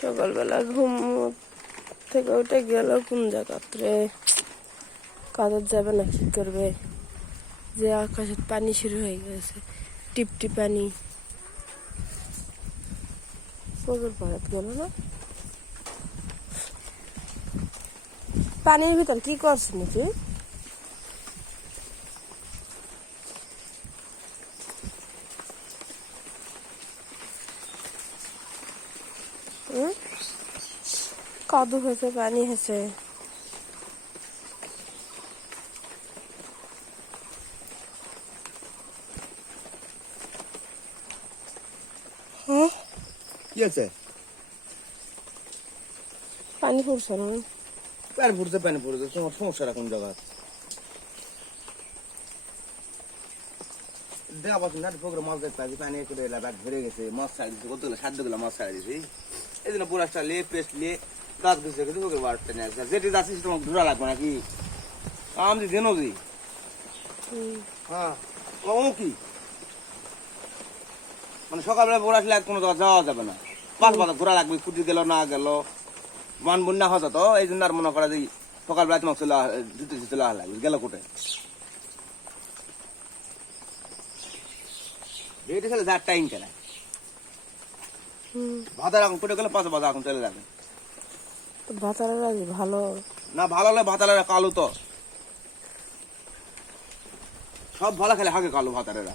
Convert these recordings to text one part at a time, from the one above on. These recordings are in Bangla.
সকালবেলা ঘুম থেকে উঠে গেল কোন জায়গাতে কাজে যাবে না কি করবে, যে আকাশে পানি শুরু হয়ে গেছে, টিপটি পানি। পুকুর পাড়াতে গেল না, পানির ভিতর কি করছিস তুই? কাদু হয়েছে, পানি হয়েছে। কি আছে? পানি পড়ছে না? পানি পড়ছে তোমার সমস্যাটা কোন জায়গা? দেখা পাচ্ছি না পুকুরে মাছ দেখতে পাচ্ছি, পানি করে ব্যাগ ভরে গেছে, মাছ ছাড়ি দিচ্ছে, কতগুলো 7 মাছ ছাড়ি দিছি। এই জন্য পুরাটা লিয়ে পেস্ট লিয়ে গাছ ঘুষে গেছে, পুকুর বাড়তে নিয়ে আসছে। যেটি যাচ্ছিস তোমাকে ঘোরা লাগবে নাকি? আমি জেনো দি হ্যাঁ ও কি মানে সকালবেলা ভোর আসলে কোনো জায়গা যাওয়া যাবে না, পাঁচ বাজার ঘোরা লাগবে, কুটি গেল না গেল মান বন্যা হতো তো, এই জন্য আর মনে করা যে সকালবেলা তোমাকে চলে আসা লাগবে গেল কোটে এটা ছেলে যার টাইম কেন ভাতার এখন কোটে গেলে 5 বাজে এখন চলে যাবে। ভাতারা ভালো না ভালো হলে ভাতারেরা কালো তো সব ভালো খেলে হাগে কালো ভাতারেরা।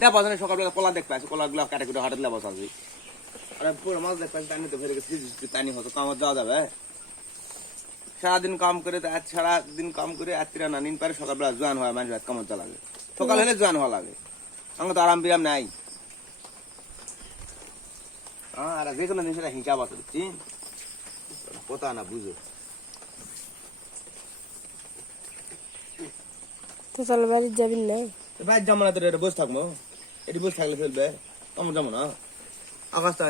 দেখ পাচ্ছি সকালবেলা কলা দেখতে পাচ্ছি, কলা গুলা কাটে কুটে হাটে বসা আছে, আরে পুরো মাছ দেখতে পাচ্ছি পানি তো ভরে গেছে, পানি হতো কামড় যাওয়া যাবে। সারাদিন কাম করে রাত্রিরা না নিন পারে, সকালবেলা জোয়ান হয় মানুষ কামড় যা লাগে, সকাল হলে জোয়ান হওয়া লাগে, আমাকে তো আরাম বিরাম নাই। আর যে কোনো জিনিসটা হিসাব আছে বুঝছি, কথা না বুঝো তো চল বাড়ি যাবি না? বাইর যাবো না তো, এটা বসে থাকবো, এটি বসে থাকলে ফেলবে কামড় যাবো না। আকাশটা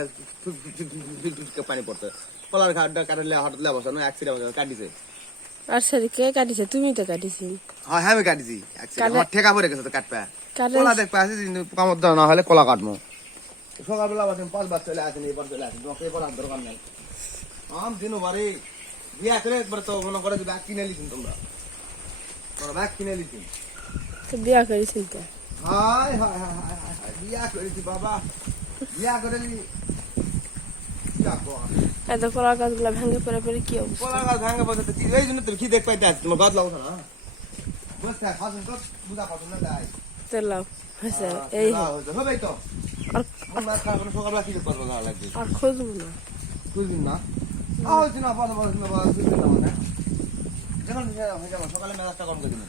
পানি পড়তে কলার ঘাটটা কাটলে হাটলে বসা না, অ্যাক্সিডেন্ট কাটিছে। আর সরি, কে কাটিছে? তুমি তো কাটিছি। হ্যাঁ আমি কাটিছি, আমার ঠেকা পড়ে গেছে তো কাটপা, কলা দেখতে আসি কামড় দেওয়া না হলে কলা কাটবো। সকালবেলা বাসেন 5 বার চলে আসেন, এবার চলে আসেন, তোমাকে এবার আর দরকার নাই। আম দিন বাড়ি বিয়া করে একবার তো মনে করে যে ব্যাগ কিনে লিখুন, তোমরা ব্যাগ কিনে লিখুন। তো বিয়া করেছি তো? হায় হায় হায় হায় হায় হায়, বিয়া করেছি বাবা, বিয়া করে এত কলা গাছগুলা ভেঙে পড়ে পড়ে কি অবস্থা? কলা গাছ ভাঙে বসে তো এই জন্য তুমি কি দেখ পাইতে আসছি, তোমার গাছ লাগছে না বসতে ফাসুন তো বুঝা পাচ্ছ না তাই তো লাভ হয়েছে এই হবে তো। আর সকালবেলা কি করবো লাগবে, আর খুঁজবো না, বুঝলি না হয়েছে না পাশাপাশি না খুঁজবি না মানে যখন সকালে মেজাজটা কম করে দিন।